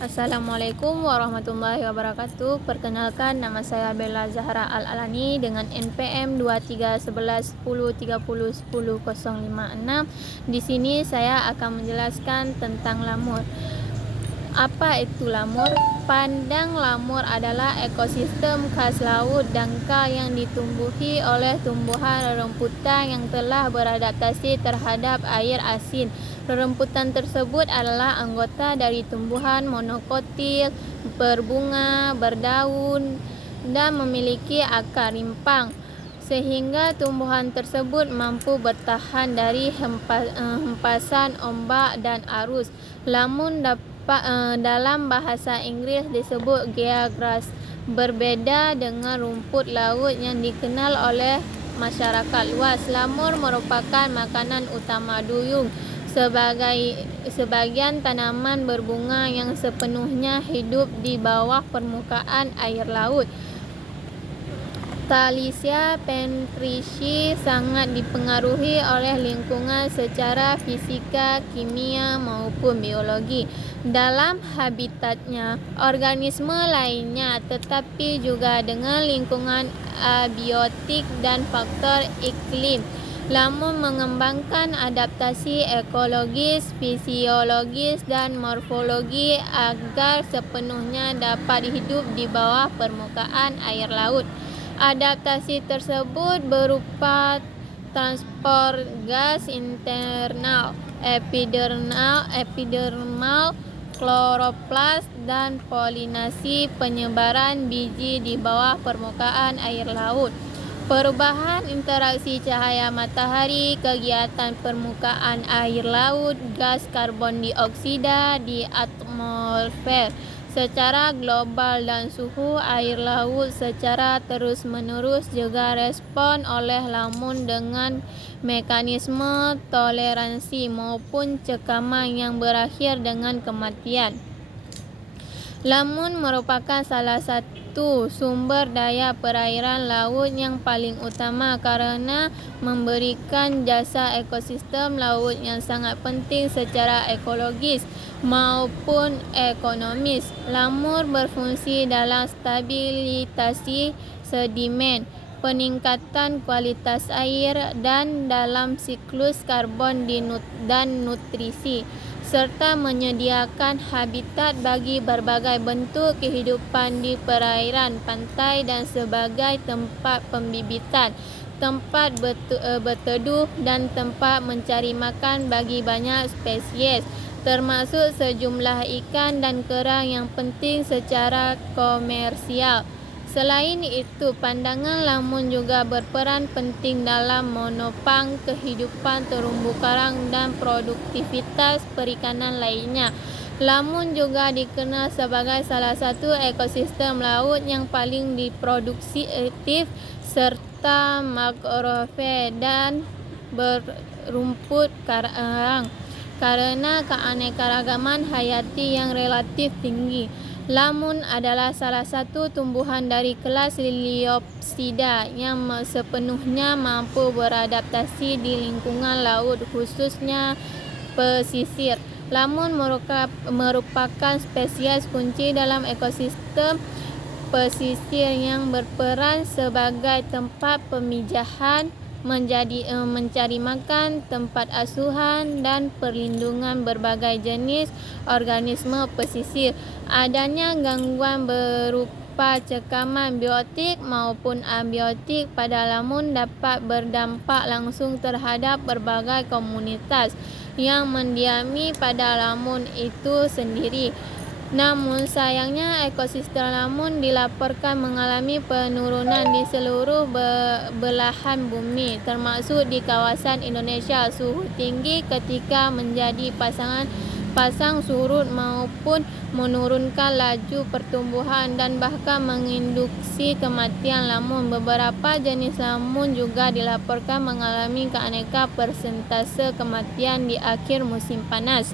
Assalamualaikum warahmatullahi wabarakatuh. Perkenalkan, nama saya Bella Zahra Al-Alani dengan NPM 231110301056. Di sini saya akan menjelaskan tentang lamur. Apa itu lamur? Padang lamur adalah ekosistem khas laut dangkal yang ditumbuhi oleh tumbuhan rerumputan yang telah beradaptasi terhadap air asin. Rerumputan tersebut adalah anggota dari tumbuhan monokotil, berbunga, berdaun, dan memiliki akar rimpang, sehingga tumbuhan tersebut mampu bertahan dari hempasan ombak dan arus. Lamun dalam bahasa Inggris disebut geograss, berbeda dengan rumput laut yang dikenal oleh masyarakat luas. Lamur merupakan makanan utama duyung, sebagian tanaman berbunga yang sepenuhnya hidup di bawah permukaan air laut. Thalassia pentrici sangat dipengaruhi oleh lingkungan secara fisika, kimia, maupun biologi dalam habitatnya. Organisme lainnya, tetapi juga dengan lingkungan abiotik dan faktor iklim. Lamun mengembangkan adaptasi ekologis, fisiologis, dan morfologi agar sepenuhnya dapat hidup di bawah permukaan air laut. Adaptasi tersebut berupa transport gas internal, epidermal, kloroplas, dan polinasi penyebaran biji di bawah permukaan air laut. Perubahan interaksi cahaya matahari, kegiatan permukaan air laut, gas karbon dioksida di atmosfer secara global, dan suhu air laut secara terus-menerus juga respon oleh lamun dengan mekanisme toleransi maupun cekaman yang berakhir dengan kematian. Lamun merupakan salah satu sumber daya perairan laut yang paling utama karena memberikan jasa ekosistem laut yang sangat penting secara ekologis maupun ekonomis. Lamur berfungsi dalam stabilisasi sedimen, peningkatan kualitas air, dan dalam siklus karbon dan nutrisi, serta menyediakan habitat bagi berbagai bentuk kehidupan di perairan pantai dan sebagai tempat pembibitan, tempat berteduh, dan tempat mencari makan bagi banyak spesies, termasuk sejumlah ikan dan kerang yang penting secara komersial. Selain itu, pandangan lamun juga berperan penting dalam menopang kehidupan terumbu karang dan produktivitas perikanan lainnya. Lamun juga dikenal sebagai salah satu ekosistem laut yang paling diproduktif serta mangrove dan berumput karang karena keanekaragaman hayati yang relatif tinggi. Lamun adalah salah satu tumbuhan dari kelas Liliopsida yang sepenuhnya mampu beradaptasi di lingkungan laut, khususnya pesisir. Lamun merupakan spesies kunci dalam ekosistem pesisir yang berperan sebagai tempat pemijahan, mencari makan, tempat asuhan, dan perlindungan berbagai jenis organisme pesisir. Adanya gangguan berupa cekaman biotik maupun abiotik pada lamun dapat berdampak langsung terhadap berbagai komunitas yang mendiami pada lamun itu sendiri. Namun sayangnya ekosistem lamun dilaporkan mengalami penurunan di seluruh belahan bumi, termasuk di kawasan Indonesia. Suhu tinggi ketika menjadi pasang surut maupun menurunkan laju pertumbuhan dan bahkan menginduksi kematian lamun. Beberapa jenis lamun juga dilaporkan mengalami keanekan persentase kematian di akhir musim panas.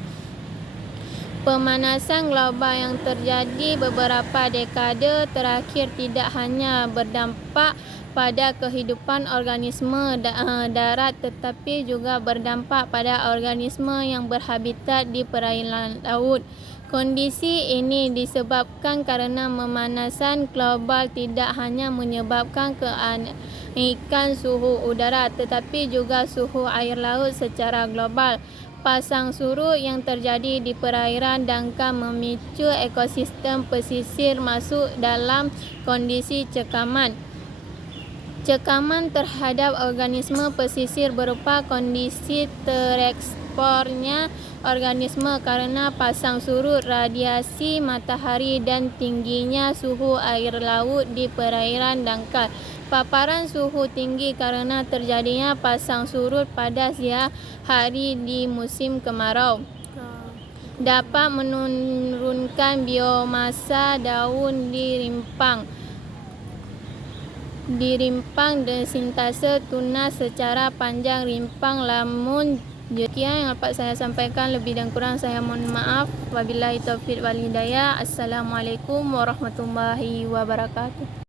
Pemanasan global yang terjadi beberapa dekade terakhir tidak hanya berdampak pada kehidupan organisme darat tetapi juga berdampak pada organisme yang berhabitat di perairan laut. Kondisi ini disebabkan karena pemanasan global tidak hanya menyebabkan kenaikan suhu udara tetapi juga suhu air laut secara global. Pasang surut yang terjadi di perairan dangkal memicu ekosistem pesisir masuk dalam kondisi cekaman. Cekaman terhadap organisme pesisir berupa kondisi terekspornya organisme karena pasang surut, radiasi matahari dan tingginya suhu air laut di perairan dangkal. Paparan suhu tinggi karena terjadinya pasang surut pada siang hari di musim kemarau dapat menurunkan biomasa daun di rimpang dan sintase tunas secara panjang rimpang lamun. Sekian yang dapat saya sampaikan, lebih dan kurang saya mohon maaf. Wabillahi taufiq wal hidayah. Assalamualaikum warahmatullahi wabarakatuh.